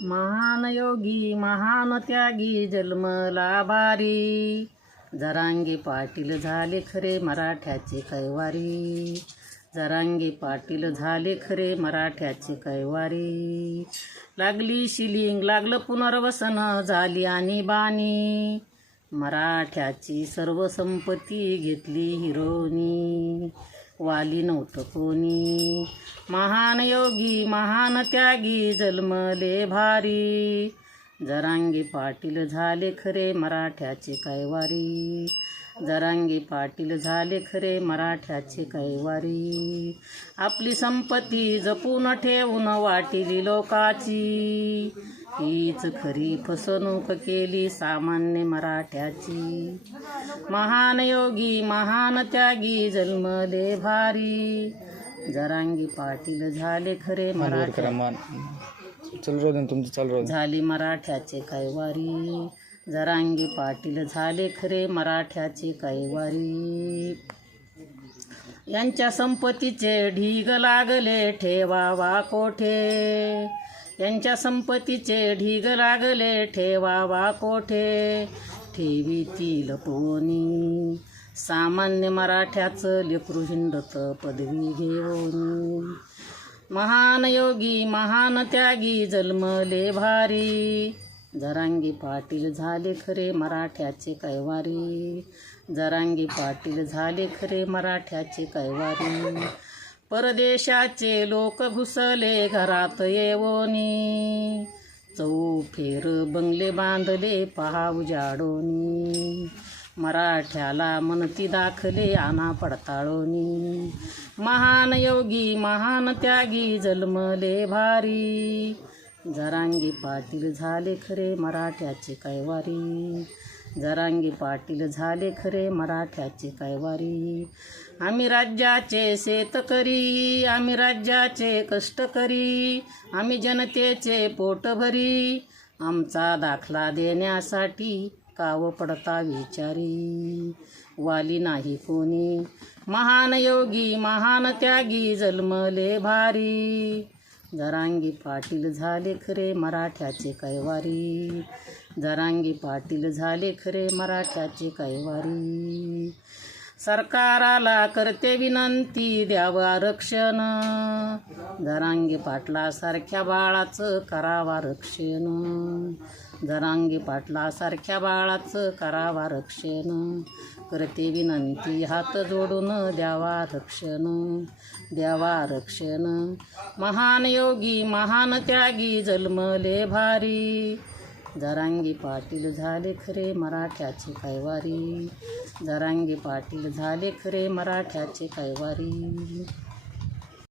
महान योगी महान त्यागी जन्मला भारी जरांगे पाटील झाले खरे मराठ्याचे कैवारी. जरांगे पाटील झाले खरे मराठ्याचे कैवारी. लागली शिलिंग लागलं पुनर्वसन झाली आणि बाणी. मराठ्याची सर्व संपत्ती घेतली हिरोनी. वाली नव्हतं. कोणी? महान योगी महान त्यागी जन्मले भारी. जरांगे पाटील झाले खरे मराठ्याचे कैवारी. जरांगे पाटील झाले खरे मराठ्याचे कैवारी. आपली संपत्ती जपून ठेवून वाटिली लोकाची. हीच खरी फसवणूक केली सामान्य मराठ्याची. महान योगी महान त्यागी जन्मले भारी. जरांगी पाटील झाले खरे मराठ्या. मान. चालू तुमचं चालू. झाली मराठ्याचे कैवारी. जरांगी पाटील झाले खरे मराठ्याचे कैवारी. यांच्या संपत्तीचे ढीग लागले ठेवावा कोठे? यांच्या संपत्तीचे ढीग लागले ठेवावा कोठे? ठेवीतील पोनी सामान्य मराठ्याचं लेकरू हिंडत पदवी घेऊन. महान योगी महान त्यागी जन्मले भारी. जरांगी पाटील झाले खरे मराठ्याचे कैवारी. जरांगी पाटील झाले खरे मराठ्याचे कैवारी. परदेशाचे लोक घुसले घरात येवोनी. चौफेर बंगले बांधले पहा उजाडोनी मराठ्याला मनती दाखले आना पडताळोनी. महान योगी महान त्यागी जन्मले भारी. जरांगी पाटील झाले खरे मराठ्याचे कैवारी. जरांगी पाटील झाले खरे मराठ्याचे कैवारी. आम्ही राज्याचे शेतकरी आम्ही राज्याचे कष्टकरी आम्ही जनतेचे पोटभरी. आमचा दाखला देण्यासाठी काव पडता विचारी. वाली नाही कोणी. महान योगी महान त्यागी जन्मले भारी. जरांगी पाटील झाले खरे मराठ्याचे कैवारी. जरांगी पाटील झाले खरे मराठ्याचे कैवारी. सरकाराला करते विनंती द्यावं आरक्षण. जरांगी पाटलासारख्या बाळाचं करावा रक्षण. जरांगी पाटलासारख्या बाळाचं करावा रक्षण. करते विनंती हात जोडून द्यावा रक्षण. द्यावा रक्षण. महान योगी महान त्यागी जन्मले भारी. जरांगी पाटील झाले खरे मराठ्याचे कैवारी. जरांगी पाटील झाले खरे मराठ्याचे कैवारी.